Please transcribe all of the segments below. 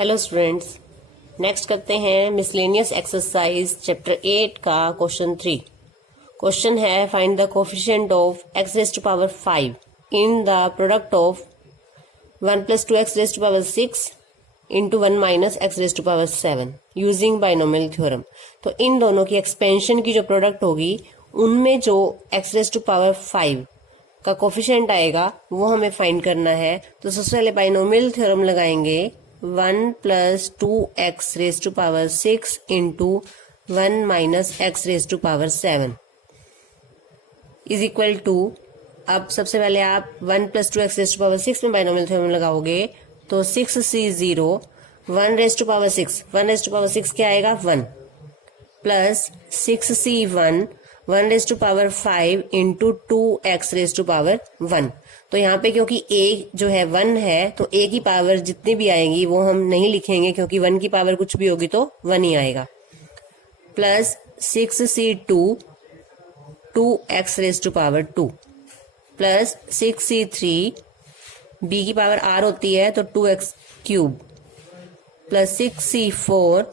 Hello students, next करते हैं miscellaneous exercise chapter 8 का क्वेश्चन 3। क्वेश्चन है find the coefficient of x raise to power 5 in the product of 1 + 2x raise to power 6 into 1 - x raise to power 7 using binomial theorem. तो इन दोनों की expansion की जो प्रोडक्ट होगी उनमें जो x रेज टू पावर 5 का कोफिशिएंट आएगा वो हमें फाइंड करना है। तो सबसे पहले बाइनोमियल थ्योरम लगाएंगे 1 + 2x raise to power 6 into 1 - x raise to power 7 is equal to. अब सबसे पहले आप 1 + 2x रेज टू पावर 6 में बाइनोमियल थ्योरम लगाओगे तो 6c0 1 raise to power 6 1 raise to power 6 क्या आएगा 1 plus 6c1 1 raise to power 5 into 2x raise to power 1। तो यहाँ पे क्योंकि a जो है 1 है तो a की पावर जितनी भी आएंगी वो हम नहीं लिखेंगे क्योंकि 1 की पावर कुछ भी होगी तो 1 ही आएगा। Plus 6c2 2x raise to power 2 plus 6c3 b की पावर r होती है तो 2x cube plus 6c4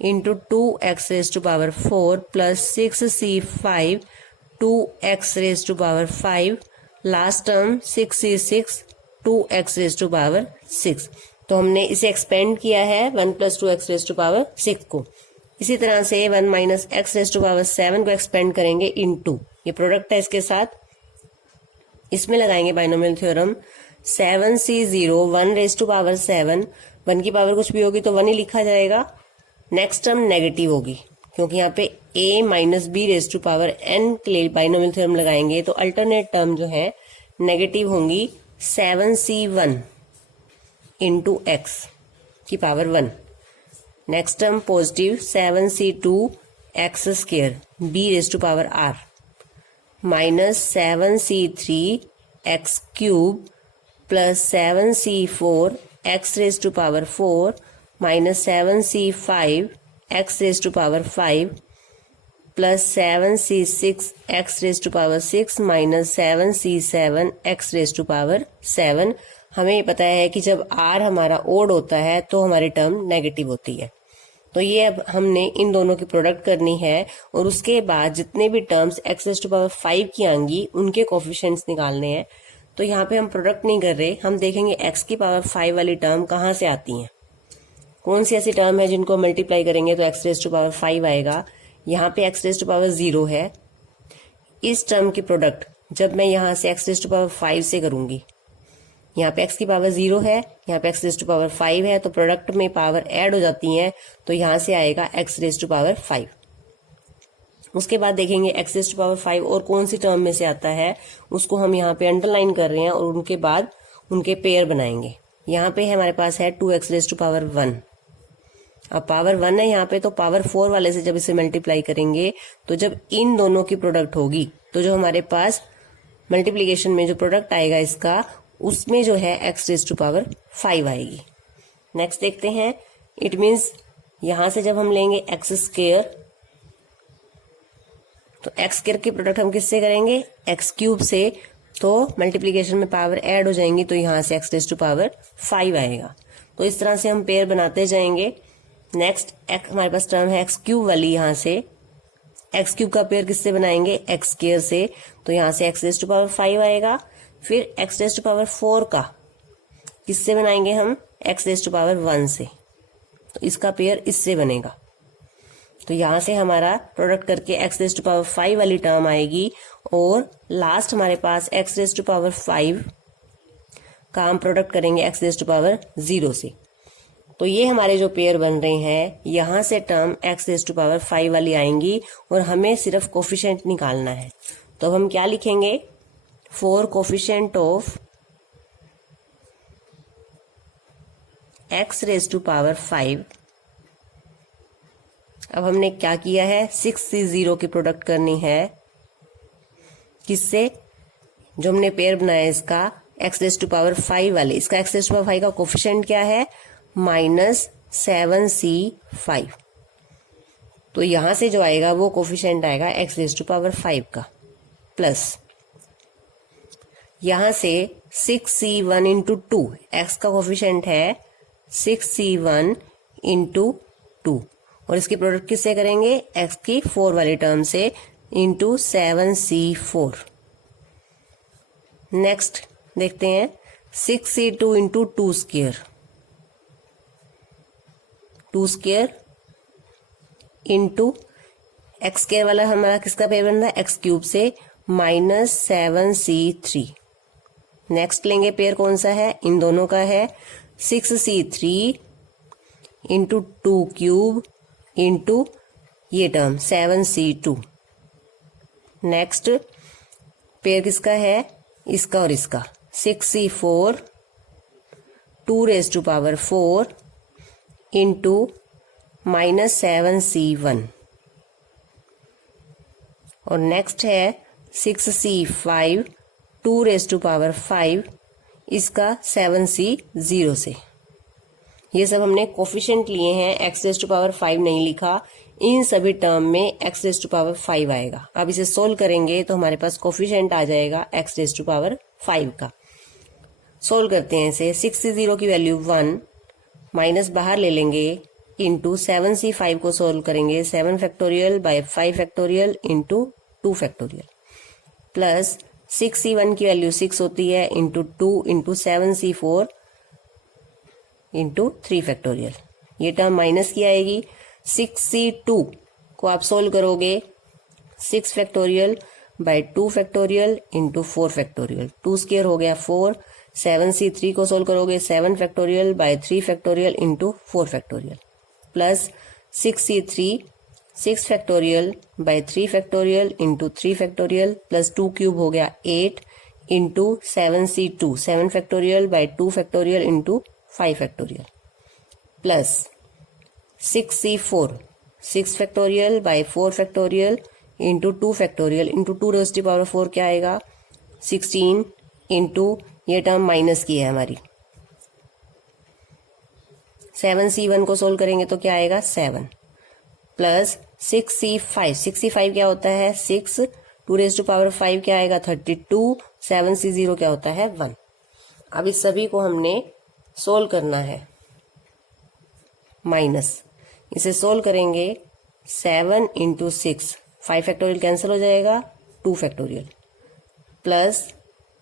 into 2x raise to power 4 plus 6c5 2x raise to power 5 last term 6c6 2x raise to power 6। तो हमने इसे expand किया है 1 + 2x raise to power 6 को। इसी तरह से 1 - x रेज टू पावर 7 को एक्सपेंड करेंगे इनटू ये प्रोडक्ट है इसके साथ, इसमें लगाएंगे binomial theorem 7c0 1 raise to power 7 1 की पावर कुछ भी होगी तो 1 ही लिखा जाएगा। नेक्स्ट टर्म नेगेटिव होगी क्योंकि यहाँ पे a - b raise to power n के लिए बाइनोमियल थ्योरम लगाएंगे तो अल्टरनेट टर्म जो है नेगेटिव होंगी 7c1 इंटू x की power 1। Next term positive 7c2 x square b raise to power r minus 7c3 x cube plus 7c4 x raise to power 4 minus 7c5 x raise to power 5 plus 7c6 x raise to power 6 minus 7c7 x raise to power 7। हमें पता है कि जब r हमारा odd होता है तो हमारी टर्म नेगेटिव होती है। तो ये अब हमने इन दोनों की प्रोडक्ट करनी है और उसके बाद जितने भी terms x raise to power 5 की आएंगी उनके कोफिशिएंट्स निकालने हैं। तो यहाँ पे हम प्रोडक्ट नहीं कर रहे, हम देखेंगे x की पावर 5 वाली टर्म कहाँ से आती हैं, कौन सी ऐसी टर्म है जिनको मल्टीप्लाई करेंगे तो x रेज टू पावर 5 आएगा। यहाँ पे x रेज टू पावर 0 है। इस टर्म की प्रोडक्ट जब मैं यहाँ से x रेज टू पावर 5 से करूंगी, यहाँ पे x की पावर 0 है, यहाँ पे x रेज टू पावर 5 है तो प्रोडक्ट में पावर ऐड हो जाती है तो यहाँ से आएगा x रेज टू पावर 5। उसके बाद देखेंगे x रेज टू पावर 5 और कौन सी टर्म में से आता है उसको हम यहाँ पे अंडरलाइन कर रहे हैं और उनके बाद उनके पेयर बनाएंगे। यहाँ पे हमारे पास है 2x रेज टू पावर 1। अब पावर 1 है यहाँ पे तो पावर 4 वाले से जब इसे मल्टीप्लाई करेंगे तो जब इन दोनों की प्रोडक्ट होगी तो जो हमारे पास मल्टीप्लीकेशन में जो प्रोडक्ट आएगा इसका उसमें जो है x रेज टू पावर 5 आएगी। नेक्स्ट देखते हैं, इट मीन्स यहां से जब हम लेंगे x स्क्वायर तो x स्क्वायर की प्रोडक्ट हम किससे करेंगे x क्यूब से, तो मल्टीप्लीकेशन में पावर ऐड हो जाएंगी तो यहां से x रेज टू पावर 5 आएगा। तो इस तरह से हम पेयर बनाते जाएंगे। नेक्स्ट हमारे पास टर्म है x क्यूब वाली, यहाँ से x क्यूब का पेयर किससे बनाएंगे x स्क्वायर से, तो यहाँ से x रेज टू पावर 5 आएगा। फिर x रेज टू पावर 4 का किससे बनाएंगे हम x रेज टू पावर 1 से, तो इसका पेयर इससे बनेगा। तो यहाँ से हमारा प्रोडक्ट करके x रेज टू पावर 5 वाली टर्म आएगी और लास्ट हमारे पास x रेज टू पावर 5 का हम प्रोडक्ट करेंगे x रेज टू पावर 0 से। तो ये हमारे जो पेयर बन रहे हैं यहाँ से term x raise to power 5 वाली आएंगी और हमें सिर्फ कोफिशिएंट निकालना है। तो अब हम क्या लिखेंगे, for coefficient of x raise to power 5। अब हमने क्या किया है 6c0 की प्रोडक्ट करनी है किससे, जो हमने पेयर बनाया इसका x रेज टू पावर 5 वाले, इसका x रेज टू पावर 5 का कोफिशिएंट क्या है -7c5। तो यहां से जो आएगा वो कोफिशिएंट आएगा x रेज टू पावर 5 का, प्लस यहां से 6c1 इंटू 2 x का कोफिशिएंट है 6c1 इंटू 2 और इसकी प्रोडक्ट किससे करेंगे, x की 4 वाली टर्म से इंटू 7c4। नेक्स्ट देखते हैं 6c2 into 2 square, 2 square into x square वाला हमारा किसका पेयर बन रहा है, एक्स क्यूब से -7c3। नेक्स्ट लेंगे पेयर कौन सा है, इन दोनों का है 6c3 इंटू 2 क्यूब इंटू ये टर्म 7c2। नेक्स्ट पेयर किसका है, इसका और इसका 6c4 2⁴ इंटू -7c1 और नेक्स्ट है 6c5 2⁵, इसका 7c0 से। ये सब हमने कोफिशिएंट लिए हैं, x⁵5 नहीं लिखा, इन सभी टर्म में x⁵5 आएगा। अब इसे सोल्व करेंगे तो हमारे पास कोफिशिएंट आ जाएगा x⁵5 का। सोल्व करते हैं इसे, 6c0 की वैल्यू 1 माइनस बाहर ले लेंगे इंटू 7c5 को सोल्व करेंगे 7 factorial by 5 factorial into 2 factorial plus 6c1 की वैल्यू 6 होती है into 2 into 7c4 into 3 factorial. ये टर्म माइनस की आएगी। 6c2 को आप सोल्व करोगे 6 factorial by 2 factorial into 4 factorial, 2 square हो गया 4। 7c3 को सोल्व करोगे 7 factorial by 3 factorial into 4 factorial plus 6c3 6 factorial by 3 factorial into 3 factorial plus 2 cube हो गया 8 into 7c2 7 factorial by 2 factorial into 5 factorial plus 6c4 6 factorial by 4 factorial into 2 factorial into 2⁴ क्या आएगा 16 into ये term minus की है हमारी 7c1 को solve करेंगे तो क्या आएगा 7 प्लस 6c5 क्या होता है 6 2⁵5 क्या आएगा 32 7c0 क्या होता है 1। अब इस सभी को हमने सोल्व करना है माइनस, इसे सोल्व करेंगे 7 इंटू 6 5 फैक्टोरियल कैंसिल हो जाएगा 2 factorial plus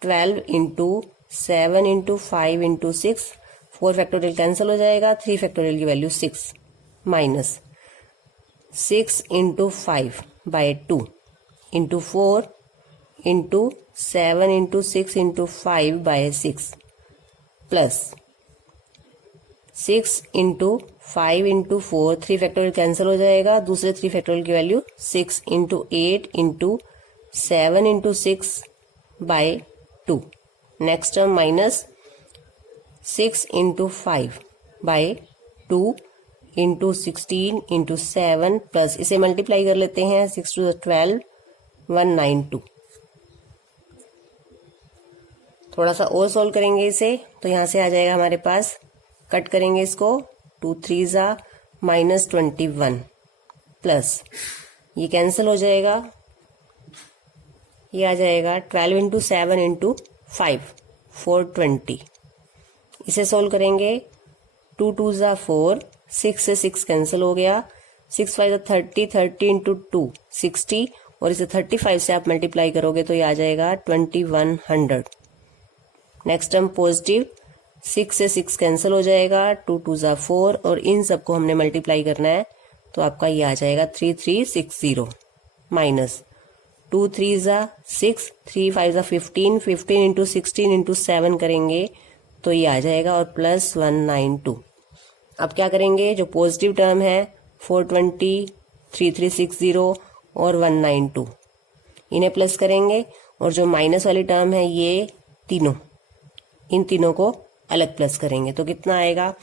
12 into 7 into 5 into 6 4 factorial cancel हो जाएगा 3 फैक्टोरियल की value 6 minus 6 into 5 by 2 into 4 into 7 into 6 into 5 by 6 plus 6 into 5 into 4 3 factorial cancel हो जाएगा, दूसरे 3 फैक्टोरियल की value 6 into 8 into 7 into 6 by 2। Next term minus 6 into 5 by 2 into 16 into 7 plus इसे multiply कर लेते हैं 6 टू 12 192। थोड़ा सा और सोल्व करेंगे इसे तो यहां से आ जाएगा हमारे पास, कट करेंगे इसको 2 3 -21 प्लस ये कैंसिल हो जाएगा, ये आ जाएगा 12 इंटू 7 इंटू 5 420। इसे सोल्व करेंगे 2 2 4 6 से 6 कैंसिल हो गया 6 5 30 30 इंटू 2 60 और इसे 35 से आप मल्टीप्लाई करोगे तो ये आ जाएगा 2100। नेक्स्ट टर्म पॉजिटिव 6 से 6 कैंसिल हो जाएगा 2 2 4 और इन सबको हमने मल्टीप्लाई करना है तो आपका ये आ जाएगा 3360 माइनस 2 3 6 3 5 15 15 इंटू 16 इंटू 7 करेंगे तो ये आ जाएगा और प्लस 192। अब क्या करेंगे, जो पॉजिटिव टर्म है 420 3360 और 192 इन्हें प्लस करेंगे और जो माइनस वाली टर्म है ये तीनों, इन तीनों को अलग प्लस करेंगे तो कितना आएगा,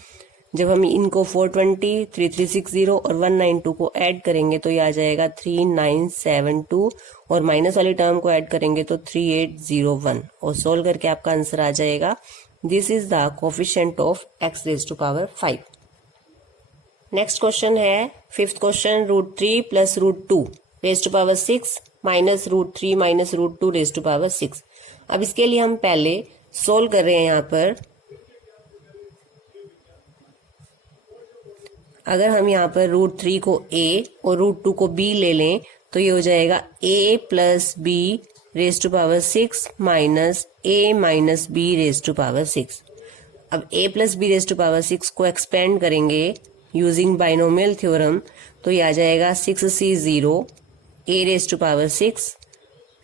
जब हम इनको 420 3360 और 192 को ऐड करेंगे तो ये आ जाएगा 3972 और माइनस वाली टर्म को ऐड करेंगे तो 3801 और सोल्व करके आपका आंसर आ जाएगा this is the coefficient of x⁵5। Next question है 5th question, √3 plus √2⁶ minus √3 minus √2⁶। अब इसके लिए हम पहले सोल्व कर रहे हैं यहाँ पर अगर हम यहाँ पर √3 को a और √2 को b ले लें तो ये हो जाएगा a plus b raise to power 6 minus a minus b raise to power 6। अब a plus b raise to power 6 को एक्सपेंड करेंगे यूजिंग बाइनोमियल थ्योरम तो ये आ जाएगा 6c0 a raise to power 6,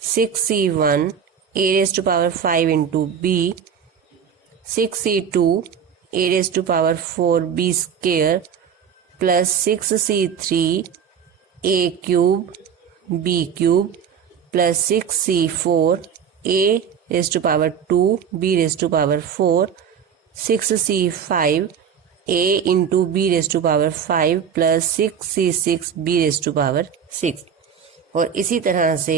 6c1 a raise to power 5 into b, 6c2 a raise to power 4 b square plus 6c3 a cube b cube plus 6c4 a raise to power 2 b raise to power 4, 6c5 a into b raise to power 5 plus 6c6 b raise to power 6। और इसी तरह से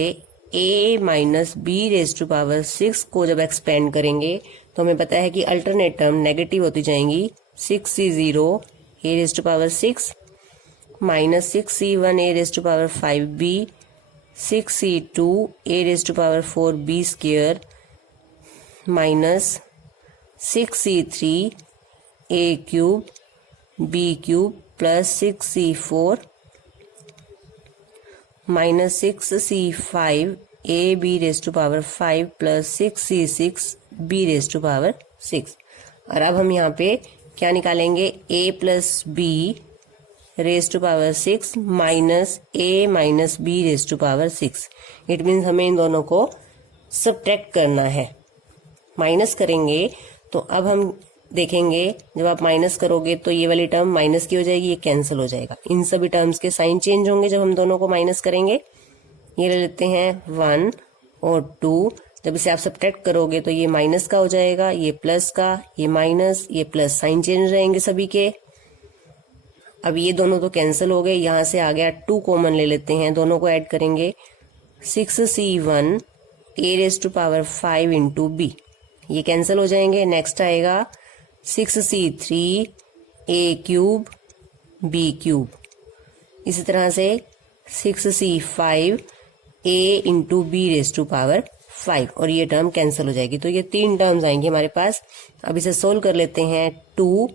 a minus b raise to power 6 को जब expand करेंगे तो हमें पता है कि अल्टरनेट टर्म नेगेटिव होती जाएंगी। 6c0 a raise to power 6 minus 6c1 a raise to power 5b, 6c2 a raise to power 4b square minus 6c3 a cube b cube plus 6c4 minus 6c5 a b raise to power 5 plus 6c6 b raise to power 6। और अब हम यहाँ पे क्या निकालेंगे a plus b raise to power 6 minus a minus b raise to power 6। It means हमें इन दोनों को सब्ट्रैक्ट करना है। माइनस करेंगे तो अब हम देखेंगे जब आप माइनस करोगे तो ये वाली टर्म माइनस की हो जाएगी, ये कैंसिल हो जाएगा। इन सभी टर्म्स के साइन चेंज होंगे जब हम दोनों को माइनस करेंगे। ये ले लेते हैं 1 और 2, जब इसे आप सब्ट्रैक्ट करोगे तो ये माइनस का हो जाएगा, ये प्लस का, ये माइनस, ये प्लस, साइन चेंज रहेंगे सभी के। अब ये दोनों तो कैंसिल हो गए, यहां से आ गया 2 कॉमन ले लेते हैं, दोनों को ऐड करेंगे 6c1 a raise to power 5 into b, ये कैंसिल हो जाएंगे। नेक्स्ट आएगा 6c3 a cube b cube, इसी तरह से 6c5 a into b raise to power 5 और ये टर्म कैंसिल हो जाएगी। तो ये 3 टर्म्स आएंगे हमारे पास। अब इसे सोल्व कर लेते हैं। 2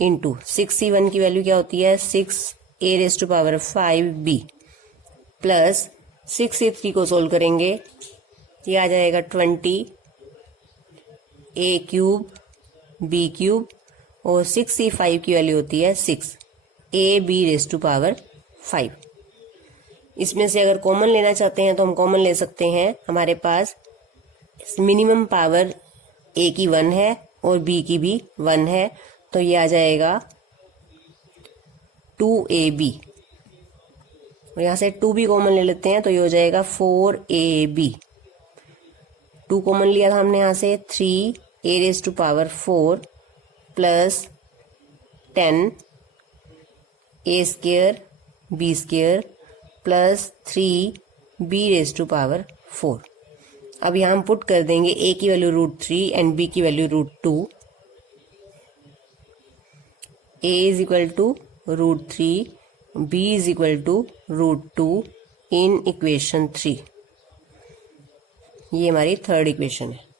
इंटू 6c1 की वैल्यू क्या होती है 6 a raise to power 5b plus 6c3 को सोल्व करेंगे, ये आ जाएगा 20 a क्यूब b क्यूब और 6c5 की वैल्यू होती है 6 a b raise to power 5। इसमें से अगर कॉमन लेना चाहते हैं तो हम कॉमन ले सकते हैं। हमारे पास मिनिमम पावर a की 1 है और b की भी 1 है, तो ये आ जाएगा 2ab और यहां से 2 भी कॉमन ले लेते हैं तो ये हो जाएगा 4ab। 2 कॉमन लिया था हमने यहां से 3 a raise to power 4 plus 10 a square b square plus 3 b raise to power 4। अब यहां हम पुट कर देंगे a की वैल्यू √3 एंड b की वैल्यू √2। a is equal to √3, b is equal to √2 in equation 3। ये हमारी थर्ड इक्वेशन है।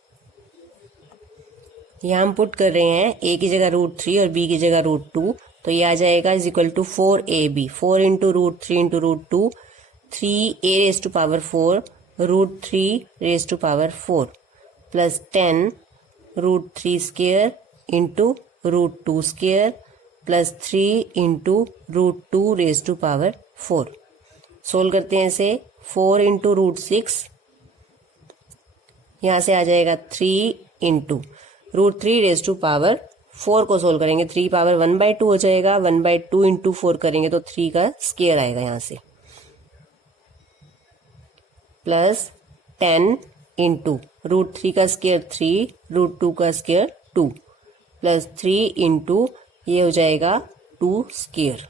यहाँ हम पुट कर रहे हैं a की जगह √3 और b की जगह √2, तो ये आ जाएगा is equal to 4ab, 4 into √3 into √2, 3a raise to power 4 √3 raise to power 4 plus 10 √3 square into √2 square plus 3 into √2 raise to power 4। Solve करते हैं इसे। 4 इंटू √6, यहां से आ जाएगा 3 इंटू √3 रेज टू पावर 4 को सोल्व करेंगे 3 पावर 1/2 हो जाएगा, 1/2 इंटू 4 करेंगे तो 3 का स्क्वायर आएगा यहां से, प्लस 10 इंटू √3 का स्क्वायर 3, √2 का स्क्वायर 2 प्लस 3 इंटू ये हो जाएगा 2 स्क्वायर,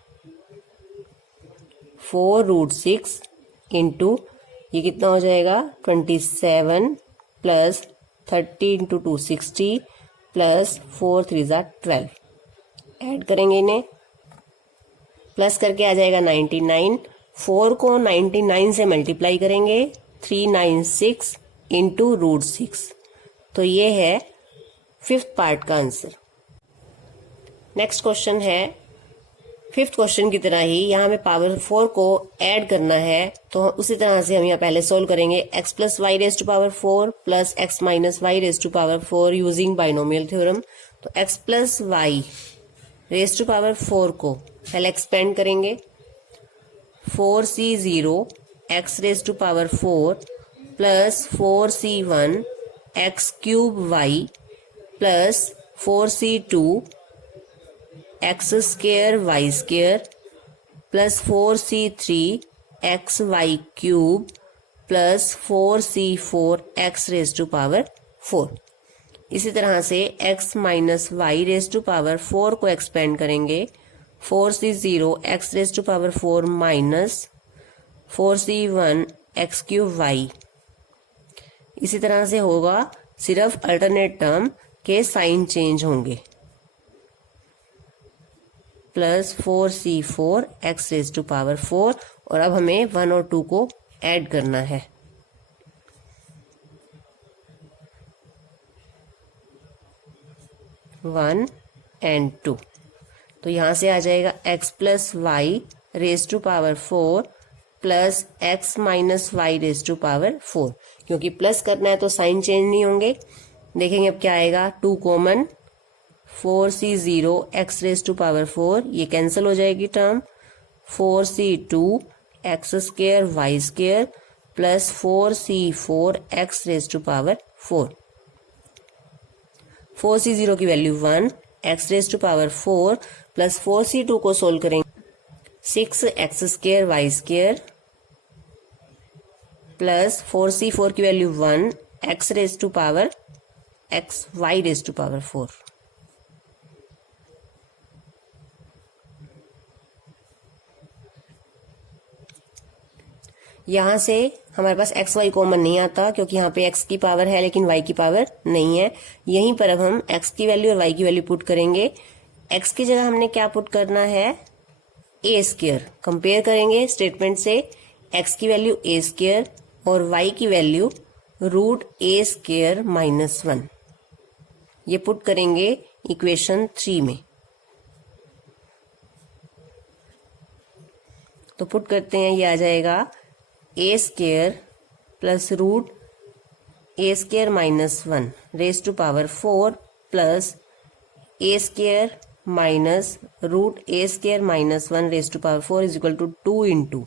4√6 इंटू ये कितना हो जाएगा 27 प्लस 30 इंटू 2 60 प्लस 4 3 12। ऐड करेंगे इन्हें, प्लस करके आ जाएगा 99। 4 को 99 से मल्टीप्लाई करेंगे 396 इंटू √6, तो ये है 5th पार्ट का आंसर। नेक्स्ट क्वेश्चन है फिफ्थ क्वेश्चन की तरह ही यहाँ हमें पावर 4 को ऐड करना है, तो उसी तरह से हम यहाँ पहले सोल्व करेंगे। x plus Y raise to power 4 plus X minus Y raise to power 4 using binomial theorem. तो x plus Y raise to power 4 को पहले एक्सपेंड करेंगे। 4c0 x raise to power 4 plus 4c1 x cube y plus 4c2 X square Y square plus 4c3 X Y cube plus 4c4 X raise to power 4। इसी तरह से x minus Y raise to power 4 को expand करेंगे। 4c0 X raise to power 4 minus 4c1 X cube Y. इसी तरह से होगा, सिर्फ अल्टरनेट टर्म के साइन चेंज होंगे। Plus 4c4 X raise to power 4, और अब हमें 1 और 2 को ऐड करना है। वन एंड 2, तो यहां से आ जाएगा x plus Y raise to power 4 plus X minus Y raise to power 4। क्योंकि प्लस करना है तो साइन चेंज नहीं होंगे। देखेंगे अब क्या आएगा, 2 common, 4c0 X raise to power 4, ये कैंसिल हो जाएगी term. 4c2 X square Y square plus 4c4 X raise to power 4। 4c0 की value 1, X raise to power 4 plus 4c2 को सोल्व करेंगे। 6 X square Y square plus 4c4 की value 1, X raise to power X Y raise to power 4। यहां से हमारे पास x Y common नहीं आता, क्योंकि यहाँ पे एक्स की पावर है लेकिन वाई की पावर नहीं है। यहीं पर अब हम एक्स की वैल्यू और वाई की वैल्यू पुट करेंगे। एक्स की जगह हमने क्या पुट करना है, ए स्क्वेयर। कंपेयर करेंगे स्टेटमेंट से, एक्स की वैल्यू ए स्क्वेयर और वाई की value root A square minus 1। ये पुट करेंगे इक्वेशन 3 में। तो पुट करते हैं, ये आ जाएगा A square plus root A square minus 1 raise to power 4 plus A square minus root A square minus 1 raise to power 4 is equal to 2 into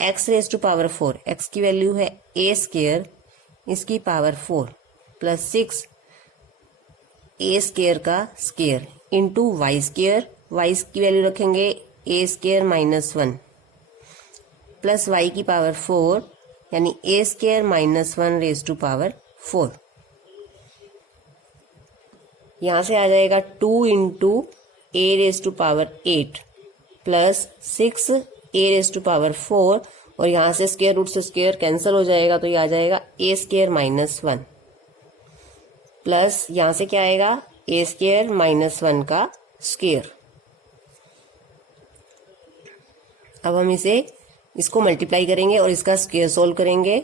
X raise to power 4। X की value है A square, इसकी power 4 plus 6 A square का square into Y square. Y की value रखेंगे A square minus 1 plus Y की power 4, यानी A square minus 1 raise to power 4। यहां से आ जाएगा 2 into A raise to power 8 plus 6 A raise to power 4, और यहां से स्क्वेयर रूट से स्क्वेयर कैंसिल हो जाएगा, तो ये आ जाएगा ए स्क्वेयर माइनस 1 प्लस यहां से क्या आएगा, ए स्क्वेयर माइनस 1 का स्क्वेयर। अब हम इसको मल्टीप्लाई करेंगे और इसका स्क्वायर सोल्व करेंगे।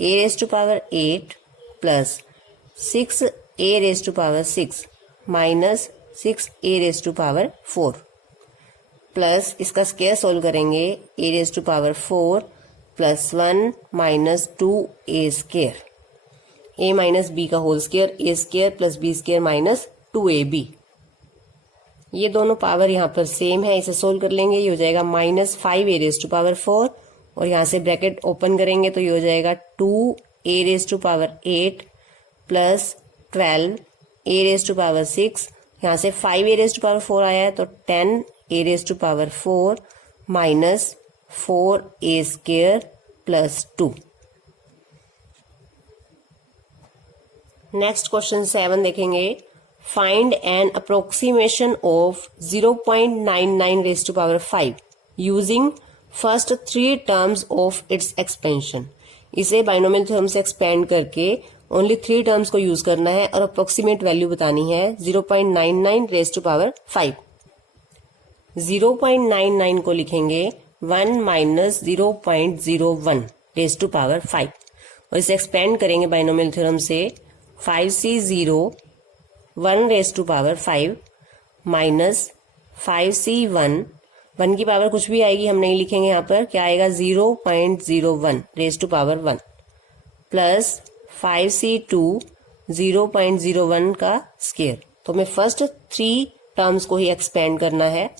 A raise to power 8 plus 6 A raise to power 6 minus 6 A raise to power 4 plus इसका स्क्वायर सोल्व करेंगे। A raise to power 4 plus 1 minus 2 A square, A minus B का whole square, A square plus B square minus 2ab। ये दोनों power यहाँ पर same है, इसे solve कर लेंगे। ये हो जाएगा minus 5 A raise to power 4, और यहाँ से ब्रैकेट ओपन करेंगे तो ये हो जाएगा 2 A raise to power 8 plus 12 A raise to power 6। यहाँ से 5 ए रेज टू पावर 4 आया है, तो 10 A raise to power 4 minus 4 A square plus 2। Next question 7 देखेंगे। Find an approximation of 0.99 raised to power 5 using first 3 terms of its expansion। इसे binomial theorem से expand करके only 3 terms को use करना है और अप्रोक्सीमेट वैल्यू बतानी है 0.99 रेज टू पावर 5। 0.99 को लिखेंगे 1 माइनस 0.01 रेज टू पावर 5, और इसे एक्सपेंड करेंगे बाइनोमियल थ्योरम से। 5c0 1 raise to power 5 minus 5C1, 1 की पावर कुछ भी आएगी हम नहीं लिखेंगे यहाँ पर, क्या आएगा 0.01 raise to power 1 plus 5C2 0.01 का स्क्वायर। तो हमें फर्स्ट 3 टर्म्स को ही एक्सपेंड करना है।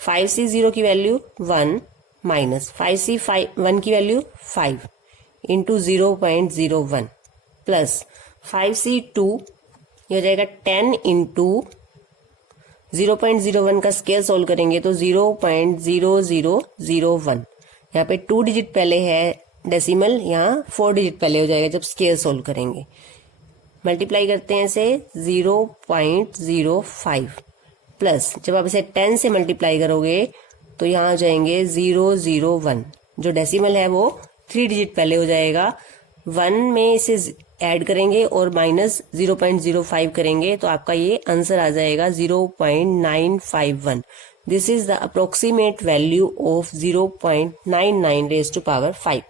5C0 की वैल्यू 1 माइनस 5C1 की वैल्यू 5 इंटू 0.01 प्लस 5C2 ये हो जाएगा 10 इंटू 0.01 का स्क्वायर सोल्व करेंगे तो 0.0001। यहाँ पे 2 डिजिट पहले है डेसिमल, यहाँ 4 डिजिट पहले हो जाएगा जब स्क्वायर सोल्व करेंगे। मल्टीप्लाई करते हैं इसे 0.05 प्लस जब आप इसे 10 से मल्टीप्लाई करोगे तो यहाँ हो जाएंगे 001। जो डेसिमल है वो 3 डिजिट पहले हो जाएगा। 1 में इसे ऐड करेंगे और माइनस 0.05 करेंगे तो आपका ये आंसर आ जाएगा 0.951। This is the approximate value of 0.99 raise to power 5।